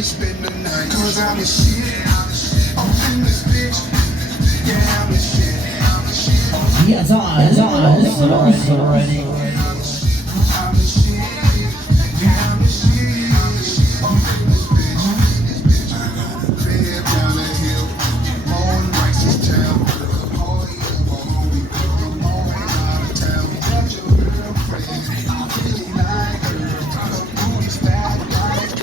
can spend the night. Cause I'm the shit. I'm in this bitch. Yeah, I'm the shit. Yes, it's already. I'm the shit. Yeah, I'm the shit. I'm in this bitch. I got a crib down the hill. On Rice's town. The party is my homie. I'm always out of town. Got your girlfriend. I really like her. Got a booty fat like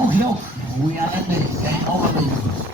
Oh, we are at the game over.